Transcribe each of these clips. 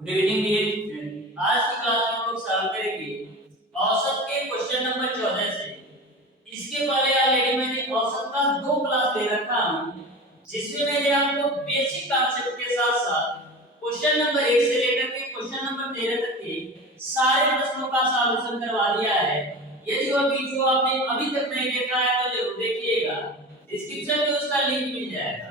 Good evening dear student. आज की class में हम लोग सॉल्व करेंगे औसत के क्वेश्चन नंबर 14 से। इसके पहले ऑलरेडी मैंने औसत का 2 क्लास ले रखा हूं, जिसमें मैंने आपको बेसिक कॉन्सेप्ट के साथ साथ क्वेश्चन नंबर 1 से लेकर के क्वेश्चन नंबर 13 तक के सारे प्रश्नों का सॉल्यूशन करवा दिया है। यदि वो वीडियो आपने अभी तक नहीं देखा है तो जरूर देखिएगा, डिस्क्रिप्शन में उसका लिंक मिल जाएगा।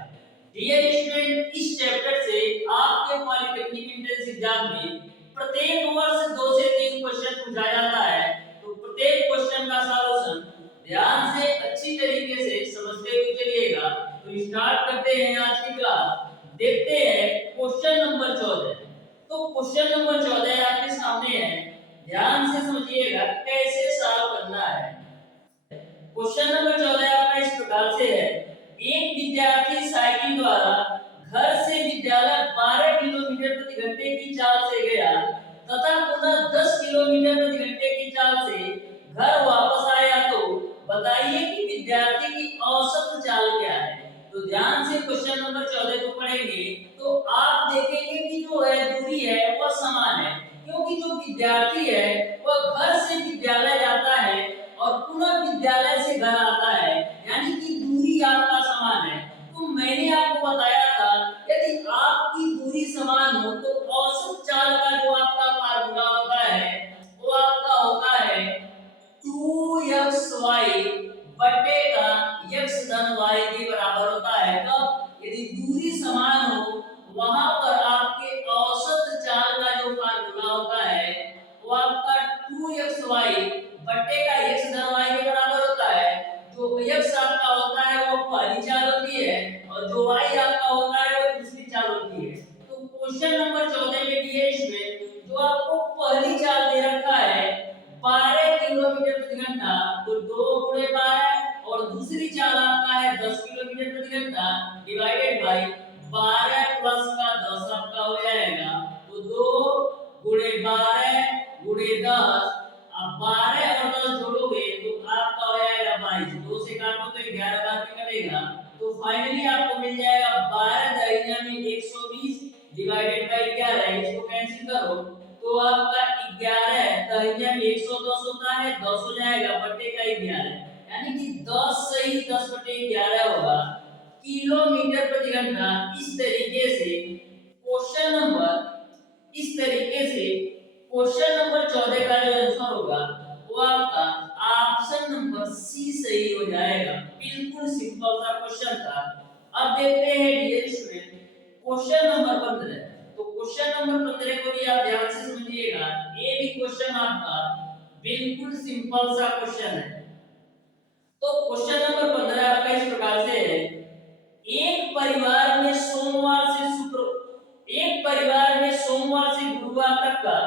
डियर स्टूडेंट, इस चैप्टर से आपके पॉलिटेक्निक एंट्रेंस एग्जाम में प्रत्येक वर्ष 2 से 3 क्वेश्चन पूछा जाता है, तो प्रत्येक क्वेश्चन का सॉल्यूशन ध्यान से अच्छी तरीके से समझते हुए चलिएगा। तो स्टार्ट करते हैं आज की क्लास। देखते हैं क्वेश्चन नंबर 14। तो क्वेश्चन नंबर 14 आपके सामने है, ध्यान से समझिएगा कैसे सॉल्व करना है। क्वेश्चन नंबर 14 आपका इस प्रकार से है, एक विद्यार्थी साइकिल द्वारा घर से विद्यालय 12 किलोमीटर प्रति घंटे की चाल से गया तथा पुनः 10 किलोमीटर प्रति घंटे की चाल से घर वापस आया, तो बताइए कि विद्यार्थी की औसत चाल क्या है। तो ध्यान से क्वेश्चन नंबर 14 को पढ़ेंगे तो आप देखेंगे कि जो है दूरी है वह समान है, क्योंकि जो विद्यार्थी है वह घर से विद्यालय जाता है और पुनः विद्यालय से घर आता है, यानी कि दूरी आपका समान है। तो मैंने आपको बताया था यदि आपकी दूरी समान हो तो औसत चाल का जो आपका फार्मूला होता है वो आपका होता है 2xy बटे का x धन y के बराबर होता है। कब? यदि दूरी समान हो वहां पर आपके औसत चाल का जो फार्मूला होता है वो आपका 2xy बटे का x धन y के बराबर होता है। जो x आपका होता है वो पहली चाल होती है और जो y आपका होता है वो दूसरी चाल होती है। तो क्वेश्चन नंबर 14 में डीएस में जो आपको पहली चाल दे रखा है 12 किलोमीटर प्रति घंटा, तो 2 गुणे 12 और दूसरी चाल आपका है 10 किलोमीटर प्रति घंटा डिवाइडेड बाय 12 प्लस का 10 आपका हो जाएगा। तो 2 गुणे 12 गुणे 10, अब 12 और 10 जोड़ोगे तो आपका हो जाएगा 22। 2 से काटो तो 11 बार निकलेगा, तो फाइनली आपको मिल जाएगा 12 दाहिना में 120 डिवाइडेड बाय 11। इसको कैंसिल करो तो आपका 11 दाहिना में 110 होता है, 10 हो जाएगा बटे का 11, यानी कि 10 सही 10 बटे 11 होगा किलोमीटर प्रति घंटा। इस तरीके से क्वेश्चन नंबर 14 का जो आंसर होगा वो आपका ऑप्शन नंबर सी सही हो जाएगा। बिल्कुल सिंपल सा क्वेश्चन था। अब देखते हैं डियर स्टूडेंट क्वेश्चन नंबर 15। तो क्वेश्चन नंबर 15 को भी आप ध्यान से समझिएगा, ये भी क्वेश्चन आपका बिल्कुल सिंपल सा क्वेश्चन है। तो क्वेश्चन नंबर 15 आपका इस प्रकार से है, एक परिवार में सोमवार से गुरुवार तक का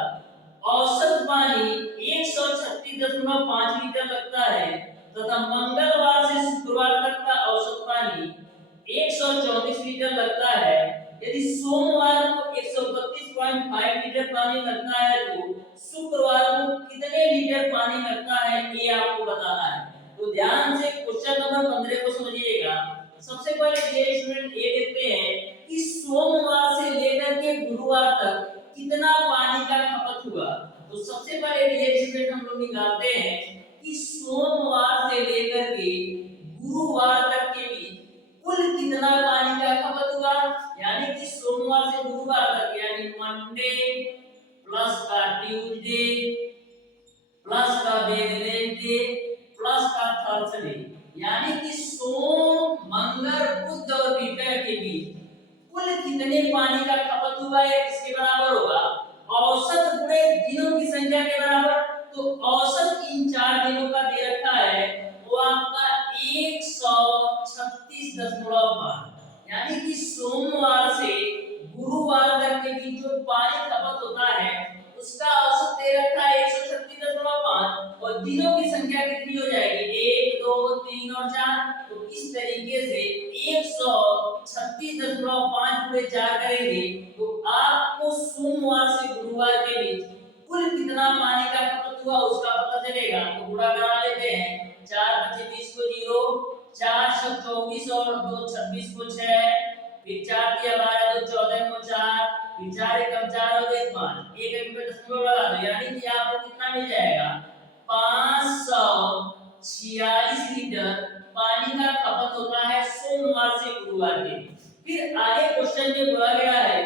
औसत पानी 136.5 लीटर लगता है तथा मंगलवार से शुक्रवार तक का औसत पानी 134 लीटर लगता है। यदि सोमवार को 132.5 लीटर पानी लगता है तो शुक्रवार को कितने लीटर पानी लगता है ये आपको बताना है। तो ध्यान से क्वेश्चन नंबर 15 को समझिएगा। सबसे पहले ये स्टूडेंट ये देखते हैं कि सोमवार से लेकर के गुरुवार तक कितना पानी का खपत हुआ। तो सबसे पहले ये स्टूडेंट हम लोग निकालते हैं कि सोमवार से लेकर के गुरुवार तक के बीच कुल कितना पानी का खपत हुआ, यानी कि सोमवार से गुरुवार तक, यानी मंडे प्लस का ट्यूसडे प्लस का वेडनेसडे प्लस का थर्सडे, यानी कि सोम मंगल बुध और वीकेंड के बीच कुल कितने पानी का खपत हुआ है इसके बराबर होगा औसत गुणे दिनों की संख्या के बराबर। तो औसत इन 4 दिनों का दे रखा है वो आपका 136.5, यानी कि सोमवार से गुरुवार तक के बीच जो पानी खपत होता है उसका औसत दे रखा है 136.5 और दिनों की संख्या कितनी हो जाएगी 1 2 3 और 4। तो इस तरीके से 136.5 गुणे 4 करेंगे तो आपको सोमवार से गुरुवार के बीच कुल कितना पानी का खपत हुआ उसका पता चलेगा। तो गुणा करा लेते हैं, 4 बचे 20 को 0, 4 24 और 2 26 को 6, फिर 4 दिया 12 2 14 को 4, फिर 4 एकम 4 हो एक 5 एक अंक पे दशमलव लगा दो, यानी कि आपको कितना मिल जाएगा 546 लीटर पानी का खपत होता है सोमवार से गुरुवार के। फिर आगे क्वेश्चन में बोला गया है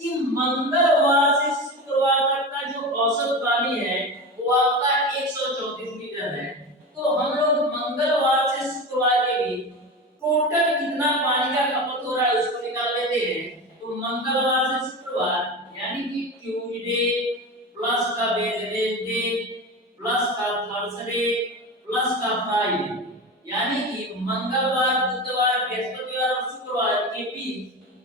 कि मंगलवार से शुक्रवार तक का जो औसत पानी है वो आपका 134 लीटर है। तो हम लोग मंगलवार से शुक्रवार के बीच टोटल कितना पानी का खपत हो रहा है उसको निकाल लेते हैं। तो मंगलवार से शुक्रवार यानी कि ट्यूसडे प्लस का वेडनेसडे प्लस का थर्सडे प्लस का फ्राइडे, यानी कि मंगलवार बुधवार बृहस्पतिवार और शुक्रवार के बीच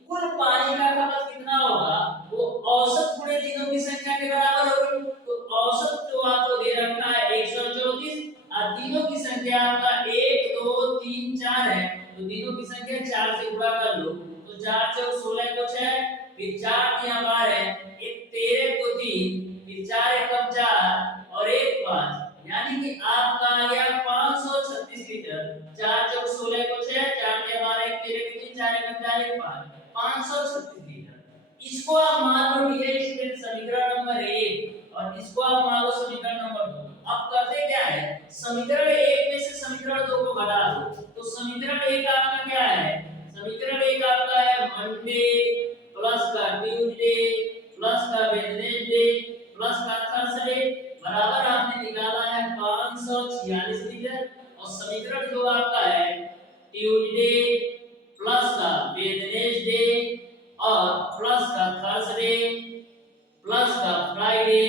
कुल पानी का खपत कितना होगा वो औसत गुणे दिनों की संख्या के बराबर होगी। तो औसत जो आपको दे रखा है 134 और दिनों की संख्या आपका 1 2 3 4 है, तो दिनों की संख्या 4 से गुणा कर लो। तो 4 चौक 16 को 6, फिर 4 यहाँ बार है, एक 13 को 3, फिर 4 एकम 4 और 1 5, यानी कि आपका आ गया 536 लीटर। 4 चौक 16 को 6, 4 के बार 1 13 को 3, 4 एकम 4 1 5, 536 लीटर। इसको आप मान लो ये स्टूडेंट समीकरण नंबर 1 और इसको आप मान लो समीकरण नंबर 2। अब करते क्या है, समीकरण 1 में से समीकरण 2 को घटा दो। तो समीकरण 1 आपका क्या है, समीकरण 1 आपका है मंडे प्लस का ट्यूसडे प्लस का वेडनेसडे प्लस का थर्सडे बराबर आपने निकाला है 546 लीटर। और समीकरण जो आपका है ट्यूसडे प्लस का वेडनेसडे और प्लस का थर्सडे प्लस का फ्राइडे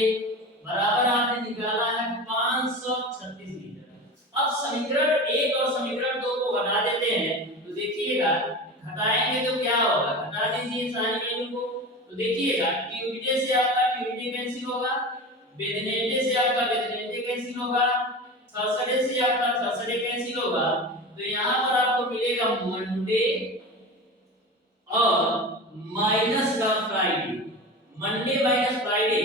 बराबर आपने निकाला है 536 लीटर। अब समीकरण 1 और समीकरण 2 को घटा देते हैं। तो देखिएगा घटाएंगे तो क्या होगा, घटा दीजिए सारी वैल्यू को। तो देखिएगा ट्यूसडे से आपका ट्यूसडे कैंसिल होगा, वेडनेसडे से आपका वेडनेसडे कैंसिल होगा, थर्सडे से आपका थर्सडे कैंसिल होगा। तो यहाँ पर आपको मिलेगा मंडे और माइनस का फ्राइडे, मंडे माइनस फ्राइडे।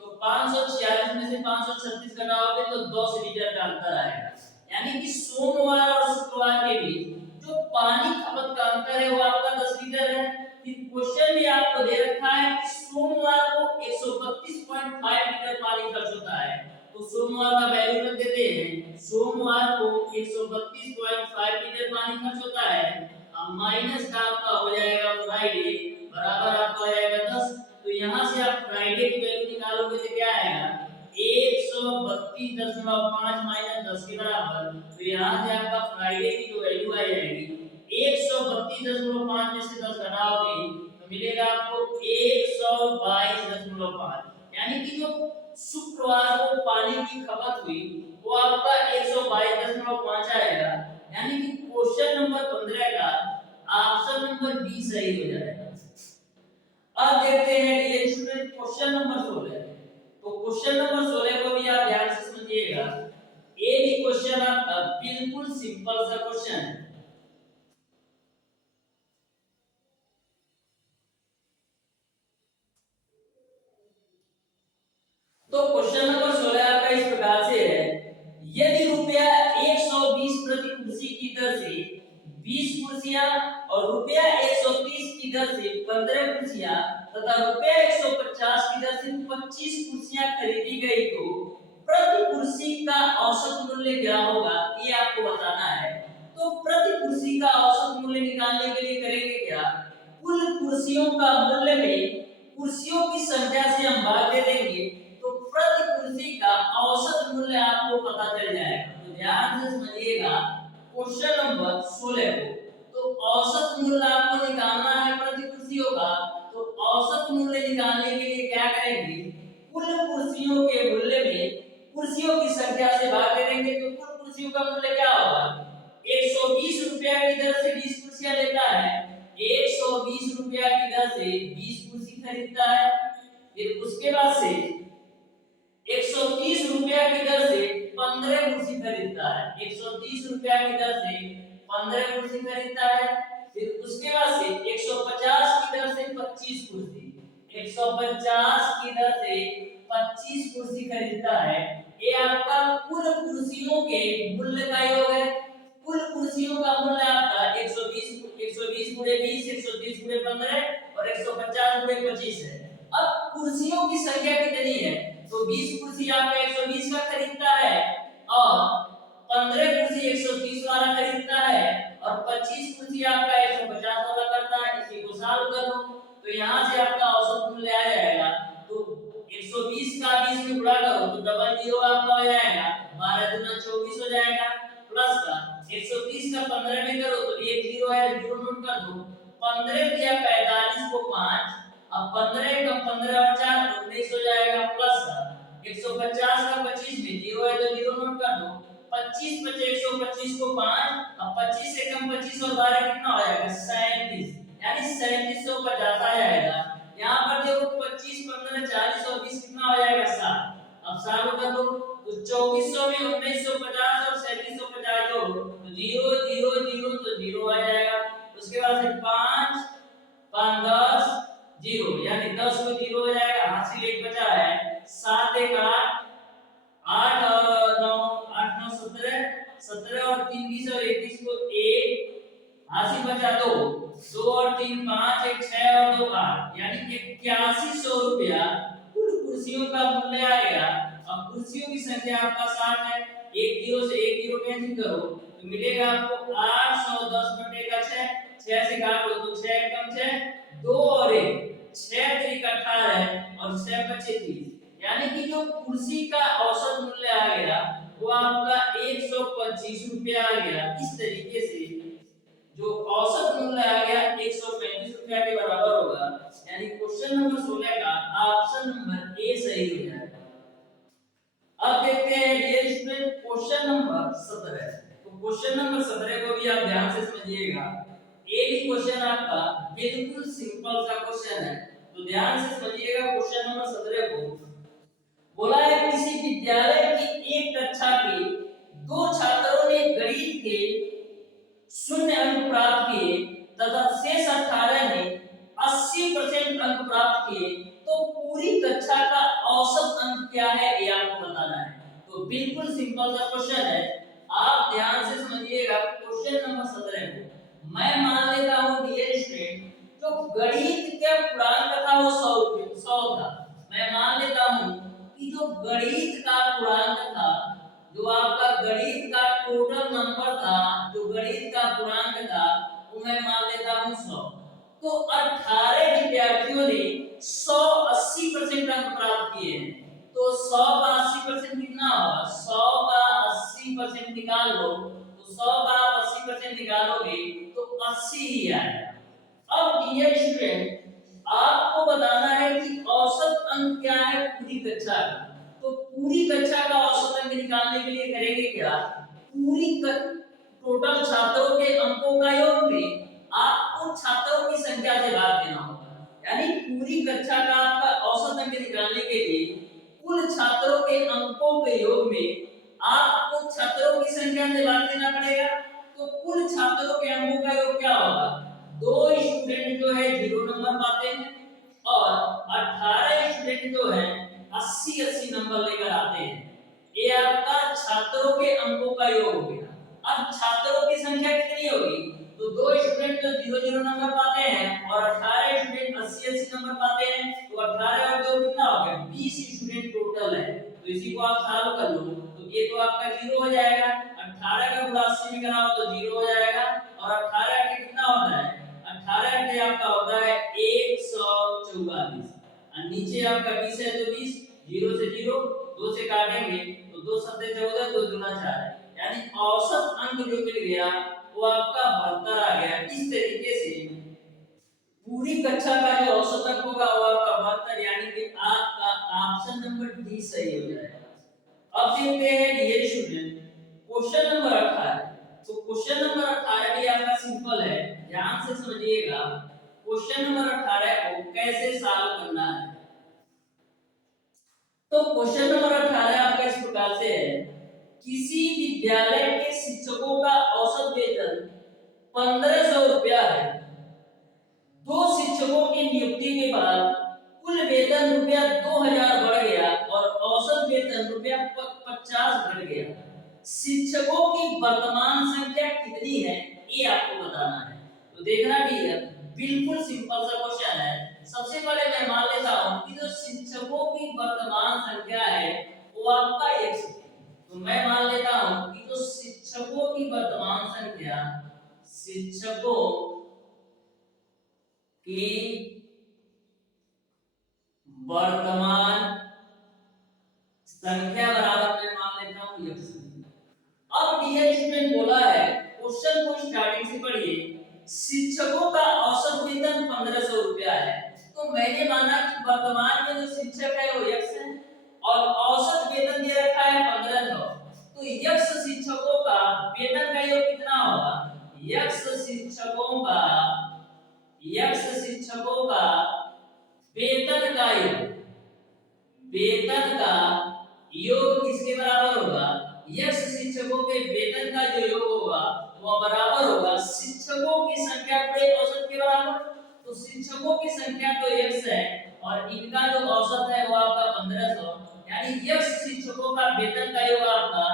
तो 546 में से 536 घटाओगे तो 10 लीटर का अंतर आएगा, यानी कि सोमवार और शुक्रवार के बीच जो पानी खपत का अंतर है वो आपका 10 लीटर है। फिर क्वेश्चन भी आपको दे रखा है कि सोमवार को 132.5 लीटर पानी खर्च होता है। तो सोमवार का वैल्यू रख देते हैं, सोमवार को 132.5 लीटर पानी खर्च होता है। अब माइनस का आपका हो जाएगा फ्राइडे बराबर आपका हो जाएगा 10। तो यहाँ से आप फ्राइडे की वैल्यू निकालोगे तो क्या आएगा 132.5 माइनस 10 के बराबर। तो यहाँ से आपका फ्राइडे की जो वैल्यू आ जाएगी 132.5 में से 10 घटाओगे तो मिलेगा आपको 122.5, यानी कि जो शुक्रवार को पानी की खपत हुई वो आपका 122.5 आएगा, यानी कि क्वेश्चन नंबर 15 का ऑप्शन नंबर बी सही हो जाएगा। अब देखते हैं ये स्टूडेंट क्वेश्चन नंबर 16। तो क्वेश्चन नंबर 16 को भी आप ध्यान से समझिएगा, ये भी क्वेश्चन आपका बिल्कुल सिंपल सा क्वेश्चन है। तो क्वेश्चन नंबर 16 आपका इस प्रकार से है, यदि रुपया 120 प्रति कुर्सी की दर से 20 कुर्सियां और रुपया 130 की दर से 15 कुर्सियां तथा रुपया 150 की दर से 25 कुर्सियां खरीदी गई तो प्रति कुर्सी का औसत मूल्य क्या होगा ये आपको बताना है। तो प्रति कुर्सी का औसत मूल्य निकालने के लिए करेंगे क्या, कुल कुर्सियों का मूल्य में कुर्सियों की संख्या से हम भाग दे देंगे तो प्रति कुर्सी का औसत मूल्य आपको पता चल जाएगा। तो ध्यान से समझिएगा क्वेश्चन नंबर 16 को। तो औसत मूल्य आपको निकालना है प्रति कुर्सियों का। तो औसत मूल्य निकालने के लिए क्या करेंगे, कुल कुर्सियों के मूल्य में कुर्सियों की संख्या से भाग दे देंगे। तो कुल कुर्सियों का मूल्य क्या होगा, 120 रुपया की दर से 20 कुर्सियां लेता है, 120 रुपया की दर से 20 कुर्सी खरीदता है। फिर उसके बाद से 130 रुपया की दर से 15 कुर्सी खरीदता है, 130 रुपया की दर से 15 कुर्सी खरीदता है। फिर उसके बाद से 150 की दर से 25 कुर्सी, 150 की दर से 25 कुर्सी खरीदता है। ये आपका कुल कुर्सियों के मूल्य का योग है। कुल कुर्सियों का मूल्य आपका 120 गुणे 20, 130 गुणे 15 और 150 गुणे 25 है। अब कुर्सियों की संख्या कितनी है, तो 20 कुर्सी आपका 120 का खरीदता है और 15 कुर्सी 130 वाला खरीदता है और 25 कुर्सी आपका 150 वाला करता है। इसी को सॉल्व कर लो तो यहाँ से आपका औसत मूल्य आ जाएगा। तो 120 का 20 में गुणा करो तो डबल जीरो आपका हो जाएगा, 12 दूना 24 हो जाएगा, प्लस का 130 का 15 में करो तो एक जीरो है, जीरो नोट कर दो। 15 दिया 45 को 5, अब 15 कम 15 और 4 19 हो जाएगा, प्लस का 150 का 25 में जीरो है तो जीरो नोट कर दो। 25 बचे 125 को 5, अब 25 से कम 25 और 12 कितना हो जाएगा 37, यानी 3750 आ जाएगा। यहाँ पर देखो 25 15 40 और 20 कितना हो जाएगा 7। अब सॉल्व कर लो तो 2400 में 1950 और 3750 जोड़ो तो 0 0 0 तो 0 आ जाएगा। उसके बाद से 5 5 10 0 यानी 10 को 0 हो जाएगा, हासिल एक बचा है, 7 1 8 8 और 9 8 9 17 17 और 3 20 और 21 को 1 हासिल बचा 2 2 और 3 5 1 6 और 2 8 यानी 8100 रुपया कुल कुर्सियों का मूल्य आएगा। अब कुर्सियों की संख्या आपका 60 है, एक जीरो से एक जीरो कैंसिल करो तो मिलेगा आपको 810 बटे का 6 6 से काटो तो 6 कम 6 2 और 1 6 3 18 और 6 बचे 30, यानी कि जो कुर्सी का औसत मूल्य आ गया वो आपका 125 रुपया आ गया। इस तरीके से जो औसत मूल्य आ गया 135 रुपया के बराबर होगा, यानी क्वेश्चन नंबर 16 का ऑप्शन नंबर ए सही हो जाएगा। अब देखते हैं डियर स्टूडेंट क्वेश्चन नंबर 17। तो क्वेश्चन नंबर 17 को भी आप ध्यान से समझिएगा, ये भी क्वेश्चन आपका बिल्कुल सिंपल सा क्वेश्चन है, तो ध्यान से समझिएगा। क्वेश्चन नंबर 17 को बोला है किसी विद्यालय की एक कक्षा के दो छात्रों ने गणित के 0 अंक प्राप्त किए तथा शेष 18 ने 80% अंक प्राप्त किए, तो पूरी कक्षा का औसत अंक क्या है ये आपको बताना है। तो बिल्कुल सिंपल सा क्वेश्चन है, आप ध्यान से समझिएगा। क्वेश्चन नंबर 17 को मैं मान लेता हूं डियर स्टूडेंट जो गणित का पूर्णांक था वो 100 था। मैं मान लेता हूं कि जो गणित का पूर्णांक था, जो आपका गणित का टोटल नंबर था, जो गणित का पूर्णांक था वो मैं मान लेता हूं 100। तो 18 विद्यार्थियों ने 180% अंक प्राप्त किए हैं, तो 100 का 80% कितना होगा, 100 का 80% निकाल लो तो 100 का 80% निकालोगे तो 80 ही आएगा। अब डियर स्टूडेंट आपको बताना है कि औसत अंक क्या है पूरी कक्षा का। तो पूरी कक्षा का औसत अंक निकालने के लिए करेंगे क्या, पूरी टोटल छात्रों के अंकों का योग में आपको छात्रों की संख्या से भाग देना होगा, यानी पूरी कक्षा का आपका औसत अंक निकालने के लिए कुल छात्रों के अंकों के योग में आपको छात्रों की संख्या से भाग देना पड़ेगा। तो कुल छात्रों के अंकों का योग क्या होगा, दो स्टूडेंट जो है 0 नंबर पाते हैं और 18 स्टूडेंट जो है 80 नंबर लेकर आते हैं। ये आपका छात्रों के अंकों का योग हो गया। अब छात्रों की संख्या कितनी होगी, तो दो स्टूडेंट जो 0 नंबर पाते हैं और 18 स्टूडेंट 80 नंबर पाते हैं, तो 18 और 2 कितना हो गया 20 स्टूडेंट टोटल है। तो इसी को आप सॉल्व कर लो तो ये तो आपका 0 हो जाएगा, 18 का गुणा 80 में कराओ तो 0 हो जाएगा और 18 के कितना होता है, 18 के आपका होता है 144 और नीचे आपका 20 है तो 20 0 से 0 2 से काटेंगे तो 2 7 14 2 दूना 4, यानी औसत अंक जो मिल गया वो आपका 72 आ गया। इस तरीके से पूरी कक्षा का जो औसत अंक होगा वो आपका 72, यानी कि आपका ऑप्शन नंबर डी सही हो जाएगा। अब देखते हैं डियर स्टूडेंट क्वेश्चन नंबर 18। तो क्वेश्चन नंबर 18 भी आपका सिंपल है, ध्यान से समझिएगा। क्वेश्चन नंबर 18 को कैसे सॉल्व करना है, तो क्वेश्चन नंबर 18 आपका इस प्रकार से है, किसी विद्यालय के शिक्षकों का औसत वेतन 1500 रुपया है। दो शिक्षकों की नियुक्ति के बाद कुल वेतन रुपया 2000 बढ़ गया और औसत वेतन रुपया 50 घट गया। शिक्षकों की वर्तमान संख्या कितनी है ये आपको बताना है। तो देखना भी है, बिल्कुल सिंपल सा क्वेश्चन है, सबसे पहले मैं मान लेता हूं कि जो शिक्षकों की वर्तमान संख्या है वो आपका x है। तो मैं मान लेता हूं कि जो शिक्षकों की वर्तमान संख्या, शिक्षकों की वर्तमान संख्या बराबर मैं मान लेता हूं x। अब डियर स्टूडेंट बोला है, क्वेश्चन को स्टार्टिंग से पढ़िए। शिक्षकों का औसत वेतन 1500 रुपया है। तो मैंने माना कि वर्तमान में जो शिक्षक है वो x है और औसत वेतन दे रखा है 1500। तो x शिक्षकों का वेतन का योग कितना होगा? x शिक्षकों का वेतन का योग, वेतन का योग किसके बराबर होगा? x शिक्षकों के वेतन का जो योग होगा वो बराबर होगा शिक्षकों की संख्या बटे औसत के बराबर। तो शिक्षकों की संख्या तो x है और इनका जो औसत है वो आपका 1500, यानी x शिक्षकों का वेतन का योग आपका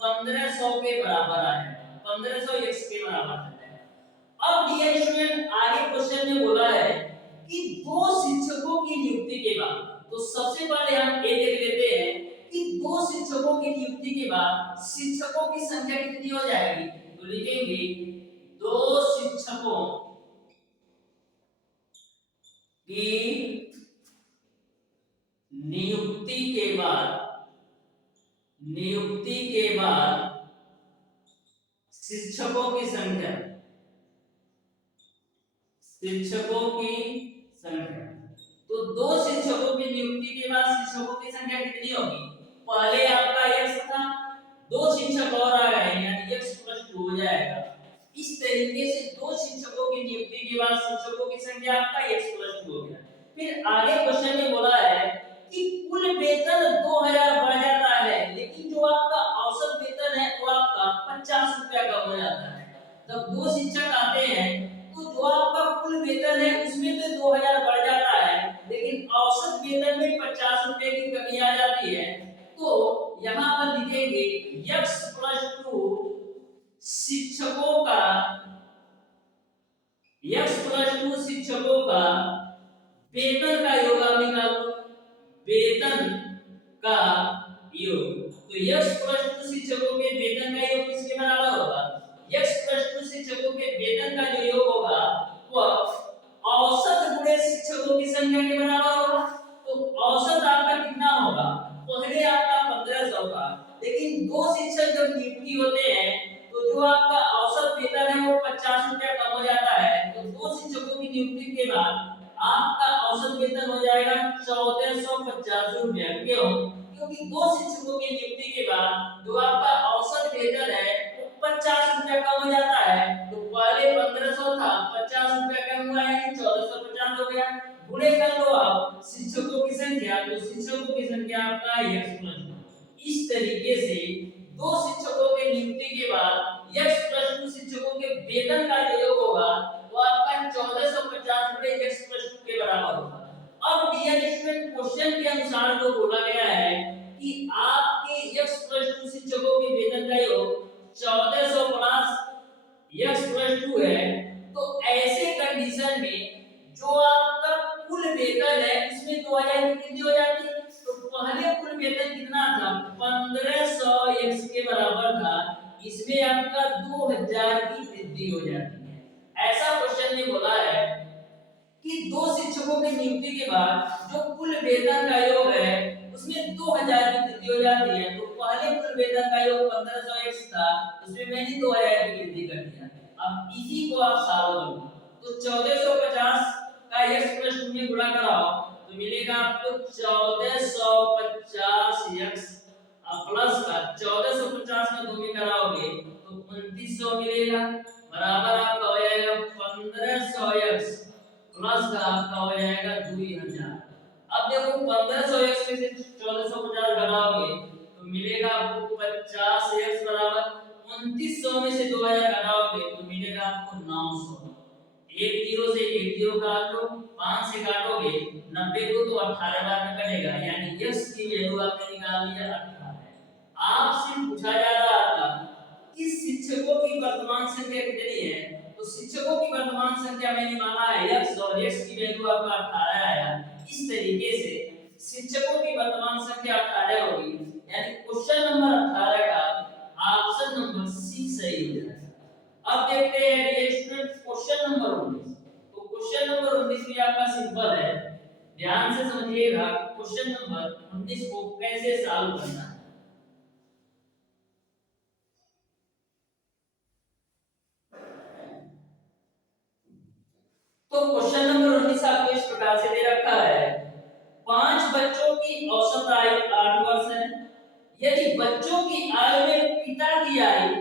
1500 के बराबर आएगा। 1500 x के बराबर है। अब डियर स्टूडेंट आगे क्वेश्चन में बोला है कि दो शिक्षकों की नियुक्ति के बाद, तो सबसे पहले हम ये देख लेते हैं कि दो शिक्षकों की नियुक्ति के बाद शिक्षकों की संख्या कितनी हो जाएगी। तो लिखेंगे दो शिक्षकों की नियुक्ति के बाद शिक्षकों की संख्या, तो दो शिक्षकों की नियुक्ति के बाद शिक्षकों की संख्या कितनी होगी? पहले आपका x था, दो शिक्षक और आ गए यानी x + 2 हो जाएगा। इस तरीके से दो शिक्षकों की नियुक्ति के बाद शिक्षकों की संख्या आपका x + 2 हो गया। फिर आगे क्वेश्चन में बोला है कि कुल वेतन 2000 बढ़ जाता है, लेकिन जो आपका औसत वेतन है वो आपका 50 रुपया कम हो जाता है। जब दो शिक्षक आते हैं तो जो आपका कुल वेतन है उसमें तो 2000 बढ़ जाता है, लेकिन औसत वेतन में 50 रुपए की कमी आ जाती है। तो यहाँ पर लिखेंगे x + 2 शिक्षकों का, x + 2 शिक्षकों का वेतन का योग आप निकालो, वेतन का योग। तो x + 2 शिक्षकों के वेतन का योग किसके बराबर होगा? x + 2 शिक्षकों के वेतन का जो योग होगा वह औसत गुणे शिक्षकों की संख्या के बराबर होगा। तो औसत आपका कितना होगा? पहले आपका 1500 का, लेकिन दो शिक्षक जब नियुक्ति होते हैं तो जो आपका औसत वेतन है वो 50 रुपया कम हो जाता है। तो दो शिक्षकों की नियुक्ति के बाद आपका औसत वेतन हो जाएगा 1450 रुपया। क्यों? क्योंकि दो शिक्षकों की नियुक्ति के बाद जो आपका औसत वेतन है वो 50 रुपया कम हो जाता है। तो पहले 1500 था, 50 रुपया कम हुआ है 1450 हो गया। गुणे कर लो आप शिक्षकों की संख्या, तो शिक्षकों की संख्या आपका x + 2। इस तरीके से दो शिक्षकों के नियुक्ति के बाद x + 2 शिक्षकों के वेतन का जो योग होगा वो आपका 1450 रुपए x + 2 के बराबर होगा। अब डियर स्टूडेंट क्वेश्चन के अनुसार जो बोला गया है कि आपके x + 2 शिक्षकों के वेतन का योग 1400 प्लस x + 2 है, तो ऐसे कंडीशन में जो आपका कुल वेतन है उसमें 2000 की वृद्धि हो जाती है। तो पहले कुल वेतन कितना था? 1500 x के बराबर था, इसमें आपका 2000 की वृद्धि हो जाती है। ऐसा क्वेश्चन में बोला है कि दो शिक्षकों की नियुक्ति के बाद जो कुल वेतन का योग है उसमें 2000 की वृद्धि हो जाती है। तो पहले कुल वेतन का योग 1500 x था, उसमें मैंने 2000 की वृद्धि कर दिया। अब इसी को आप सॉल्व करो तो 1450 का x + 2 में गुणा कराओ तो मिलेगा आपको 1450 x प्लस का 1450 में 2 में कराओगे तो 2900 मिलेगा, बराबर आपका हो जाएगा 1500 x प्लस का आपका हो जाएगा 2000। अब देखो 1500 x में से 1450 घटाओगे तो मिलेगा आपको 50 x बराबर 2900 में से 2000 घटाओगे तो मिलेगा आपको 900। एक जीरो से एक जीरो काट लो, 5 से काटोगे 90 को तो 18 बार में कटेगा, यानी x की वैल्यू आपने निकाल लिया 18। आपसे पूछा जा रहा था कि शिक्षकों की वर्तमान संख्या कितनी है, तो तो शिक्षकों की वर्तमान संख्या मैंने माना है x और x की वैल्यू आपका 18 आया। इस तरीके से शिक्षकों की वर्तमान संख्या 18 होगी, यानी क्वेश्चन नंबर 18 का ऑप्शन नंबर सी सही हो जाएगा। अब देखते हैं डियर स्टूडेंट क्वेश्चन नंबर 19। तो क्वेश्चन नंबर 19 भी आपका सिंपल है, ध्यान से समझिएगा क्वेश्चन नंबर 19 को कैसे सॉल्व करना है। तो क्वेश्चन नंबर 19 आपको इस प्रकार से दे रखा है, 5 बच्चों की औसत आयु 8 वर्ष है। यदि बच्चों की आयु में पिता की आयु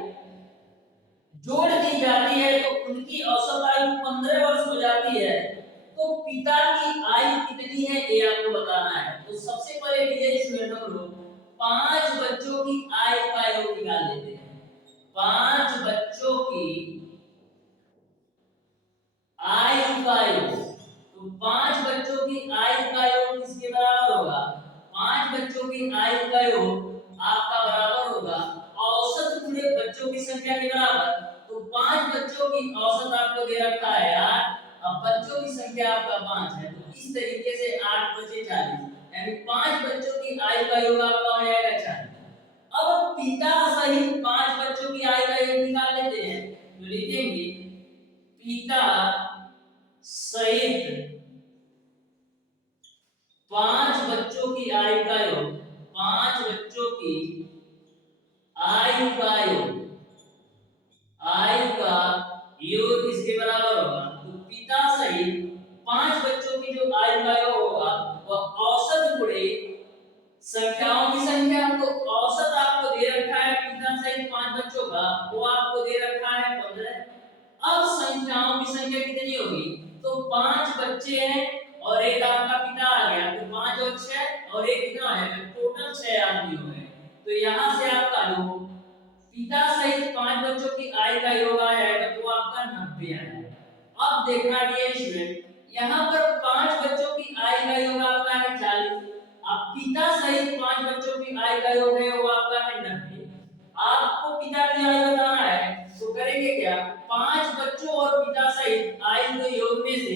जोड़ दी जाती है तो उनकी औसत आयु 15 वर्ष हो जाती है। तो पिता की आयु कितनी है ये आपको बताना है। तो सबसे पहले ये स्टूडेंट हम लोग 5 बच्चों की आयु का योग निकाल लेते हैं। 5 बच्चों की आयु का योग, तो 5 बच्चों की आयु का योग किसके बराबर होगा? 5 बच्चों की आयु का योग आपका बराबर होगा औसत पूरे बच्चों की संख्या के बराबर। तो 5 बच्चों की औसत आपको दे रखा है 8, अब बच्चों की संख्या आपका 5 है, तो इस तरीके से 8 बचे 40, यानी 5 बच्चों की आयु का योग आपका हो जाएगा 40। अब पिता सहित 5 बच्चों की आयु का योग निकाल लेते हैं, तो लिखेंगे पिता सहित 5 बच्चों की आयु का योग, 5 बच्चों की आयु का योग, आयु का योग किसके बराबर होगा? तो पिता सहित 5 बच्चों की जो आयु का योग होगा वह औसत गुणे संख्याओं की संख्या। तो औसत आपको दे रखा है पिता सहित 5 बच्चों का, वो आपको दे रखा है 15। अब संख्याओं की संख्या कितनी होगी? तो 5 बच्चे हैं और एक आपका पिता आ गया, तो 5 और 6 और एक कितना है, टोटल 6 आदमी हो गए। तो यहां से आपका जो पिता सहित 5 बच्चों की आय का योग आएगा तो आपका 90 आएगा। अब देखना डियर स्टूडेंट, यहां पर 5 बच्चों की आय का योग आपका है 40, अब पिता सहित 5 बच्चों की आय का योग है वो आपका है 90। आपको पिता की आयु बताना है तो करेंगे क्या, 5 बच्चों और पिता सहित आयु के योग में से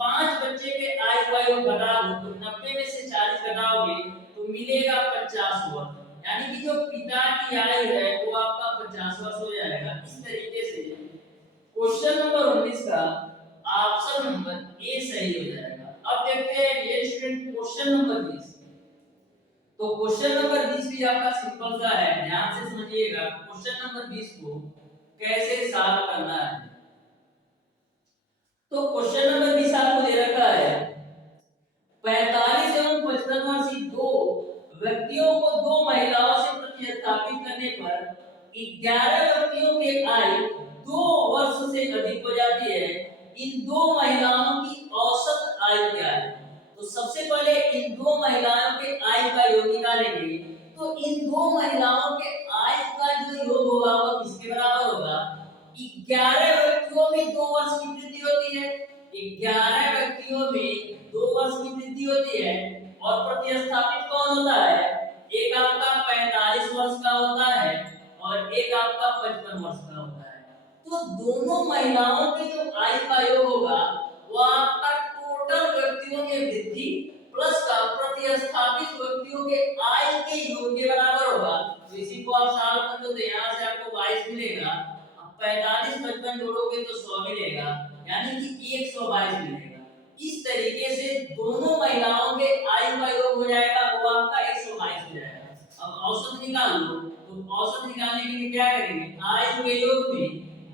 5 बच्चे के आयु का योग घटा दो, तो 90 में से 40 घटाओगे तो मिलेगा 50 वर्ष, यानी कि जो पिता की आयु है वो आपका 50 वर्ष हो जाएगा। इस तरीके से क्वेश्चन नंबर 19 का ऑप्शन नंबर ए सही हो जाएगा। अब देखते हैं ये स्टूडेंट क्वेश्चन नंबर 20। तो क्वेश्चन नंबर 20 भी आपका सिंपल सा है, ध्यान से समझिएगा क्वेश्चन नंबर 20 को कैसे सॉल्व करना है। तो क्वेश्चन नंबर 20 आपको दे रखा है, 45 एवं 55 वर्षीय दो व्यक्तियों को दो महिलाओं से प्रतिस्थापित करने पर 11 व्यक्तियों की आयु 2 वर्ष से अधिक हो जाती है। इन दो महिलाओं की औसत आयु क्या है? तो सबसे पहले इन दो महिलाओं के आयु का योग निकालेंगे। तो इन दो महिलाओं के आयु का जो योग होगा वो किसके बराबर होगा? 11 व्यक्तियों में 2 वर्ष की वृद्धि होती है, 11 व्यक्तियों में 2 वर्ष की वृद्धि होती है। और प्रतिस्थापित कौन होता है? एक आपका 45 वर्ष का होता है और एक आपका 55 वर्ष का होता है। तो दोनों महिलाओं के जो आयु का योग होगा वो आपका टोटल व्यक्तियों में वृद्धि प्लस का प्रतिस्थापित व्यक्तियों के आयु के योग के बराबर होगा। तो इसी को आप सॉल्व कर दो तो यहाँ से आपको 22 मिलेगा, अब 45 55 जोड़ोगे तो 100 मिलेगा, यानी कि 122 मिलेगा। इस तरीके से दोनों महिलाओं के आयु का योग हो जाएगा वो आपका 122 हो जाएगा। अब औसत निकाल लो, तो औसत निकालने के लिए क्या करेंगे, आयु के योग में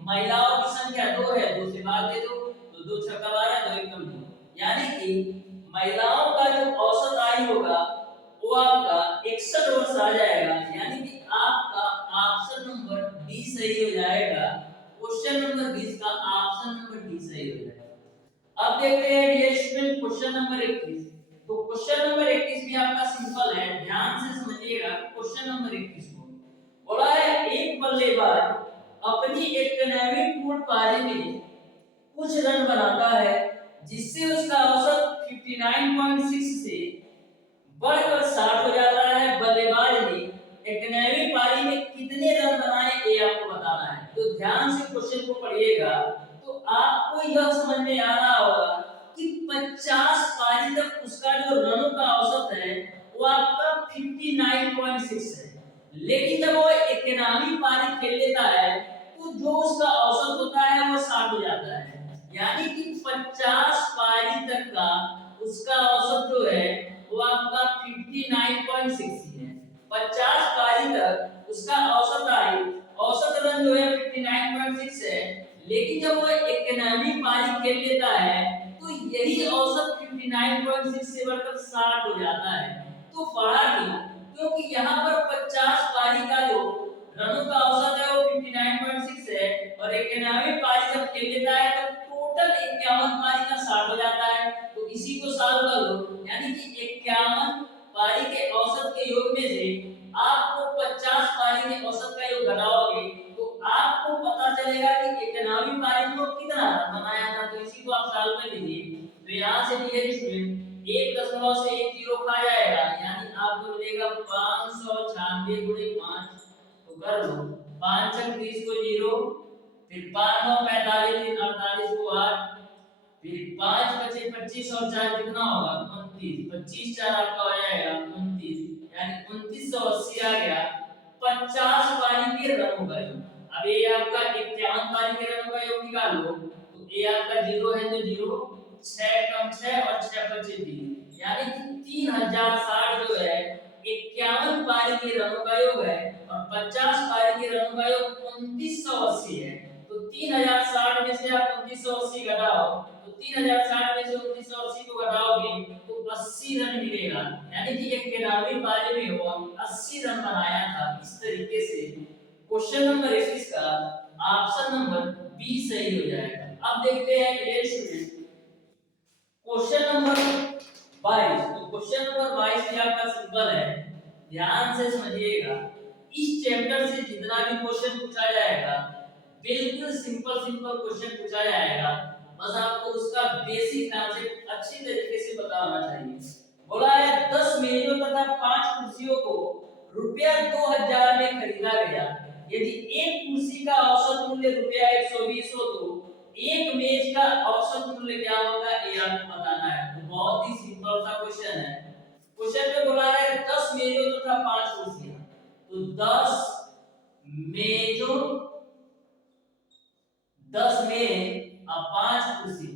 महिलाओं की संख्या 2 है, 2 से भाग दे दो, तो 2 छक्का 12 2 एकम 2, यानी कि महिलाओं का जो औसत आयु होगा वो आपका 61 वर्ष आ जाएगा, यानी कि आपका ऑप्शन नंबर डी सही हो जाएगा। क्वेश्चन नंबर 20 का ऑप्शन नंबर डी सही हो जाएगा। अब देखते हैं डियर स्टूडेंट क्वेश्चन नंबर 21। तो क्वेश्चन नंबर 21 भी आपका सिंपल है, ध्यान से समझिएगा क्वेश्चन नंबर 21 को। बोला है एक बल्लेबाज अपनी 91वीं पूर्ण पारी में कुछ रन बनाता है जिससे उसका औसत 59.6 से बढ़कर 60 हो जाता है। बल्लेबाज ने 91वीं पारी में कितने रन बनाए ये आपको बताना है। तो ध्यान से क्वेश्चन को पढ़िएगा। तो यह समझ में आ रहा होगा कि 50 पारी तक उसका जो रनों का औसत है वो आपका 59.6 है, लेकिन जब वो 91 पारी खेल लेता है तो जो उसका औसत होता है वो 60 हो जाता है। यानी कि 50 पारी तक का उसका औसत जो है वो आपका 59.6 है। 50 पारी तक उसका औसत रन जो है 59.6 है, लेकिन जब वो 91 पारी खेल लेता है तो यही औसत 59.6 से बढ़कर 60 हो जाता है। तो बढ़ा क्यों? क्योंकि यहाँ पर 50 पारी का जो रनों का औसत है वो 59.6 है और 91 पारी जब खेल लेता है तो टोटल 51 पारी का 60 हो जाता है। तो इसी को सॉल्व कर लो, यानी कि 51 पारी के औसत के योग में से आपको 50 पारी के औसत का योग घटाओगे तो आपको पता चलेगा कि 91 पारी में कितना रन बनाया था। तो इसी को आप सॉल्व कर लीजिए। तो यहाँ से डियर स्टूडेंट 1 से 1 जीरो खा जाएगा, यानी आपको मिलेगा 596 गुणे 5। तो कर लो 5 छक 30 को 0, फिर 5 9 45 3 48 को 8, फिर 5 बचे 25 और 4 कितना होगा 29, 25 4 आपका हो जाएगा 29, यानी 2980 आ गया 50 पारी के रनों का योग। अब ये आपका 51 पारी के रनों का योग निकाल लो। तो ये आपका 0 है तो 0, 6 कम 6 और 6 बचे 3, यानी कि 3060 जो है 51 पारी के रनों का योग है और 50 पारी के रनों का योग 2980 है। तो 3060 में से आप 2980 घटाओ, तो 3060 में से 2980 को घटाओगे तो 80 रन मिलेगा, यानी कि 91 पारी में वो 80 रन बनाया था। इस तरीके से क्वेश्चन नंबर 21 का ऑप्शन नंबर बी सही हो जाएगा। अब देखते हैं डियर स्टूडेंट क्वेश्चन नंबर 22। तो क्वेश्चन नंबर 22 भी आपका सिंपल है, ध्यान से समझिएगा। इस चैप्टर से जितना भी क्वेश्चन पूछा जाएगा बिल्कुल सिंपल क्वेश्चन पूछा जाएगा, बस आपको उसका बेसिक कॉन्सेप्ट अच्छी तरीके से पता होना चाहिए। बोला है 10 मेजों तथा 5 कुर्सियों को रुपया 2000 में खरीदा गया। यदि एक कुर्सी का औसत मूल्य रुपया 120 हो तो एक मेज का औसत मूल्य क्या होगा ये आपको बताना है। तो बहुत ही सिंपल सा क्वेश्चन है। क्वेश्चन में बोला है 10 मेजों तथा 5 कुर्सियां, तो 10 मेजों 10 मेज और 5 कुर्सी,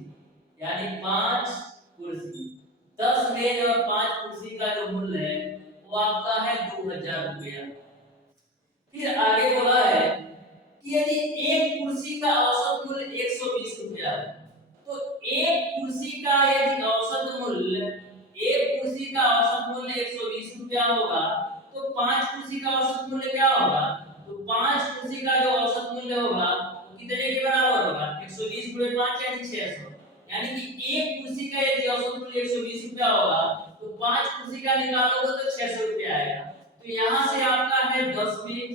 यानी 5 कुर्सी, 10 मेज और 5 कुर्सी का जो मूल्य है वो आपका है 2000 रुपया। फिर आगे बोला है कि यदि एक कुर्सी का औसत मूल्य 120 रुपया है, तो एक कुर्सी का यदि औसत मूल्य, एक कुर्सी का औसत मूल्य 120 रुपया होगा तो 5 कुर्सी का औसत मूल्य क्या होगा? तो 5 कुर्सी का जो औसत मूल्य होगा वो कितने के बराबर होगा? 120 गुणे 5 यानी 600, यानी कि एक कुर्सी का यदि औसत मूल्य 120 रुपया होगा तो 5 कुर्सी का निकालोगे तो 600 रुपया आएगा। तो यहाँ से आपका है 10 मेज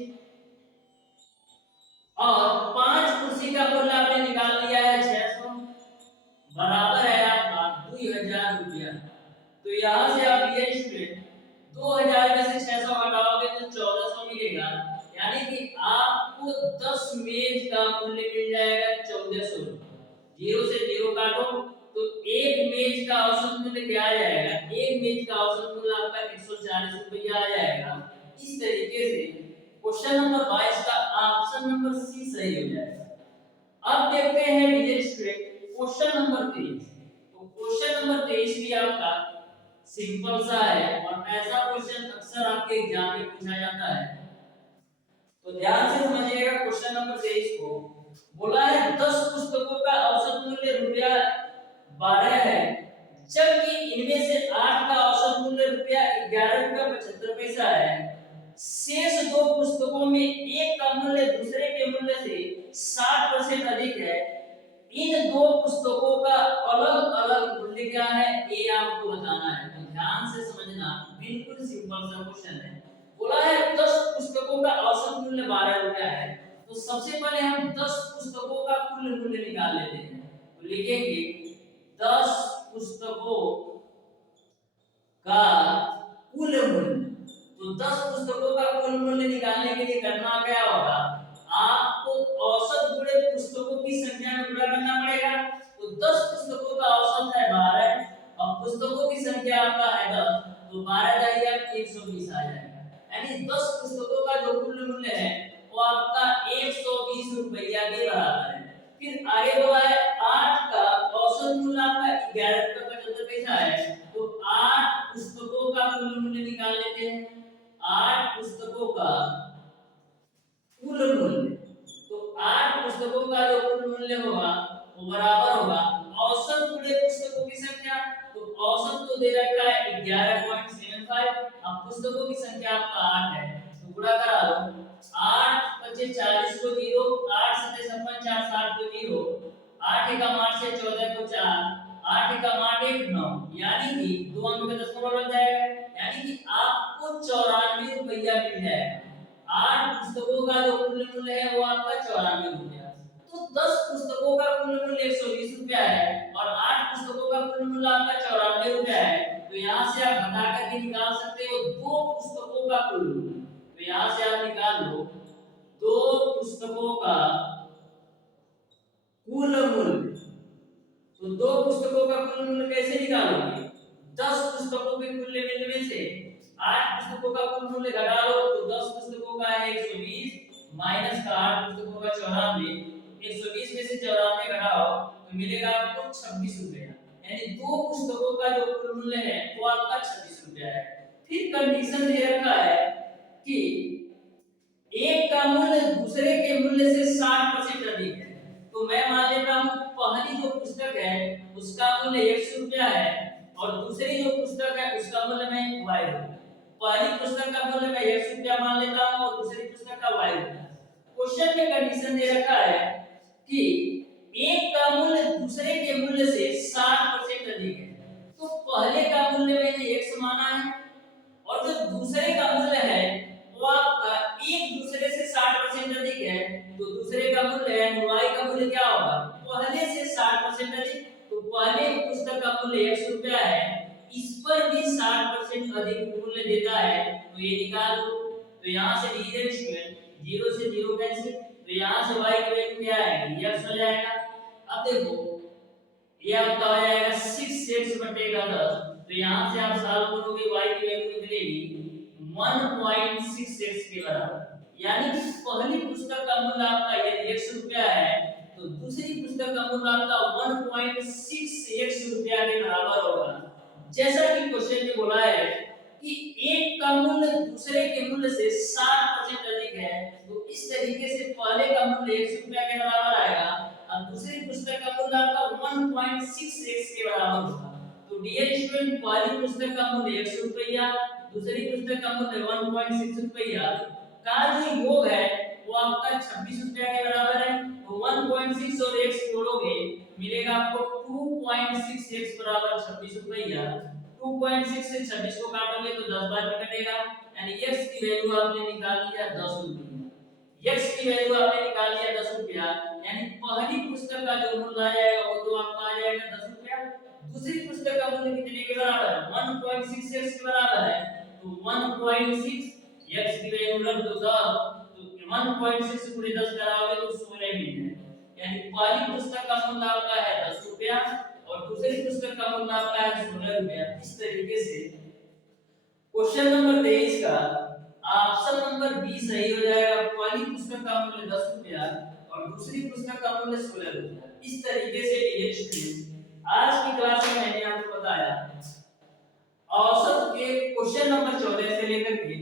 और 5 कुर्सी का मूल्य आपने निकाल लिया है 600, बराबर है आपका 2000 रुपया। तो यहाँ से आप ये स्टूडेंट 2000 में से 600 घटाओगे तो 1400 मिलेगा, यानी कि आपको 10 मेज का मूल्य मिल जाएगा 1400 रुपया। 0 से 0 काटो तो एक मेज का औसत मूल्य क्या आ जाएगा? एक मेज का औसत मूल्य आपका 140 रुपया आ जाएगा। इस तरीके से क्वेश्चन नंबर 22 का ऑप्शन नंबर सी सही हो जाएगा। अब देखते हैं डियर स्टूडेंट क्वेश्चन नंबर 23। तो क्वेश्चन नंबर 23 भी आपका सिंपल सा है और ऐसा क्वेश्चन अक्सर आपके एग्जाम में पूछा जाता है। तो ध्यान से समझिएगा क्वेश्चन नंबर 23 को। बोला है 10 पुस्तकों का औसत मूल्य रुपया 12 है, जबकि इनमें से 8 का औसत मूल्य रुपया 11.75 है। शेष दो पुस्तकों में एक का मूल्य दूसरे के मूल्य से 60% अधिक है। इन दो पुस्तकों का अलग अलग मूल्य क्या है ये आपको बताना है। तो ध्यान से समझना, बिल्कुल सिंपल सा क्वेश्चन है। बोला है 10 पुस्तकों का औसत मूल्य 12 रुपया है, तो सबसे पहले हम 10 पुस्तकों का कुल मूल्य निकाल लेते हैं। तो लिखेंगे 10 पुस्तकों का कुल मूल्य। तो 10 पुस्तकों का कुल मूल्य निकालने के लिए करना क्या होगा? आपको औसत गुणे पुस्तकों की संख्या में गुणा करना पड़ेगा। तो 10 पुस्तकों का औसत है 12 और पुस्तकों की संख्या आपका है 10, तो 12 दाई 120 आ जाएगा। यानी 10 पुस्तकों का जो कुल मूल्य है वो आपका 120 रुपया के बराबर है। फिर आगे बोला है 8 का औसत मूल्य आपका 11 रुपया 75 पैसा है, तो 8 पुस्तकों का कुल मूल्य निकाल लेते हैं। 8 पुस्तकों का कुल मूल्य, तो 8 पुस्तकों का जो कुल मूल्य होगा वो बराबर होगा औसत पूरे पुस्तकों की संख्या। तो औसत तो दे रखा है 11.75, अब पुस्तकों की संख्या आपका 8 है, तो गुणा करा लो। 8 25 40 को 0, 8 7 56 4 60 को 0, 8 एकम 8 से 14 को 4, 8 एकम 8 1 9, यानी कि 2 अंक का दशमलव लग जाएगा, यानी कि आपको 94 रुपया मिल जाएगा। 8 पुस्तकों का जो कुल मूल्य है वो आपका 94 रुपया। तो 10 पुस्तकों का कुल मूल्य 120 रुपया है और 8 पुस्तकों का कुल मूल्य आपका 94 रुपया है, तो यहाँ से आप घटा करके निकाल सकते हो 2 पुस्तकों का कुल मूल्य। तो यहाँ से आप निकाल लो 2 पुस्तकों का कुल मूल्य। तो 2 पुस्तकों का कुल मूल्य कैसे निकालोगे? 10 पुस्तकों के कुल मूल्य में से 8 पुस्तकों का कुल मूल्य घटा लो, तो 10 पुस्तकों का है 120 माइनस का 8 पुस्तकों का 94, 120 में से 94 घटाओ तो मिलेगा आपको 26 रुपया। यानी 2 पुस्तकों का जो कुल मूल्य है वो आपका 26 रुपया है। फिर कंडीशन दे रखा है कि एक का मूल्य दूसरे के मूल्य से 60% अधिक है। तो मैं मान लेता हूँ पहली जो पुस्तक है उसका मूल्य 100 रुपया है और दूसरी जो पुस्तक है उसका मूल्य मैं y लूंगा। पहली पुस्तक का मूल्य मैं 100 रुपया मान लेता हूँ और दूसरी पुस्तक का y लूंगा। क्वेश्चन में कंडीशन दे रखा है कि एक का मूल्य दूसरे के मूल्य से 60% अधिक है। तो पहले का मूल्य मैंने x माना है और जो दूसरे का मूल्य है वो आपका एक दूसरे से 60% अधिक है, तो दूसरे का मूल्य है y का मूल्य क्या होगा? पहले से 60% अधिक। तो पहले पुस्तक का मूल्य 100 रुपया है, इस पर भी 60% अधिक मूल्य देता है, तो ये निकाल दो। तो यहाँ से डिविजन स्टूडेंट 0 से 0 कैंसिल, तो यहाँ से y की वैल्यू क्या आएगी? x हो जाएगा। अब देखो ये आपका हो जाएगा 6x बटेगा 10, तो यहाँ से आप सॉल्व करोगे y की वैल्यू निकलेगी 1.6x के बराबर। यानी कि पहली पुस्तक का मूल्य आपका यदि 100 रुपया है तो दूसरी पुस्तक का मूल्य आपका 1.6x रुपया के बराबर होगा। जैसा कि क्वेश्चन में बोला है कि एक का मूल्य दूसरे के मूल्य से 60% अधिक है, तो इस तरीके से पहले का मूल्य 100 रुपया के बराबर आएगा और दूसरी पुस्तक का मूल्य आपका 1.6x के बराबर होगा। तो डियर स्टूडेंट पहली पुस्तक का मूल्य 100 रुपया, दूसरी पुस्तक का मूल्य 1.6 रुपया का जो योग है वो आपका 26 रुपया के बराबर है। तो 1.6 और x जोड़ोगे मिलेगा आपको 2.6x बराबर 26 रुपया। 2.6 से 26 को काटोगे तो 10 बार में कटेगा, यानी x की वैल्यू आपने निकाल लिया 10 रुपया। x की वैल्यू आपने निकाल लिया 10 रुपया, यानी पहली पुस्तक का जो मूल्य आ जाएगा वो तो आपका आ जाएगा 10 रुपया। दूसरी पुस्तक का मूल्य कितने के बराबर है? 1.6x के बराबर है। तो 1.6 x की वैल्यू रख दो 10, तो 1.6 से पूरे 10 कराओगे तो 16 मिल जाएगा। यानी पहली पुस्तक का मूल्य आपका है 10 रुपया और दूसरी पुस्तक का मूल्य आपका है 16 रुपया। इस तरीके से क्वेश्चन नंबर 23 का ऑप्शन नंबर बी सही हो जाएगा। पहली पुस्तक का मूल्य 10 रुपया और दूसरी पुस्तक का मूल्य 16 रुपया। इस तरीके से डियर स्टूडेंट आज की क्लास में मैंने आपको बताया औसत के क्वेश्चन नंबर 14 से लेकर के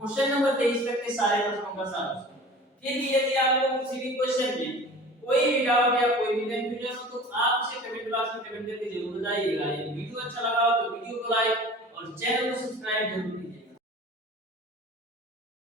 क्वेश्चन नंबर 23 तक के सारे प्रश्नों का सॉल्यूशन। फिर भी यदि आपको किसी भी क्वेश्चन में कोई भी डाउट या कोई भी कंफ्यूजन हो तो आप उसे कमेंट बॉक्स में कमेंट करके जरूर बताइएगा। ये वीडियो अच्छा लगा हो तो वीडियो को लाइक और चैनल को सब्सक्राइब जरूर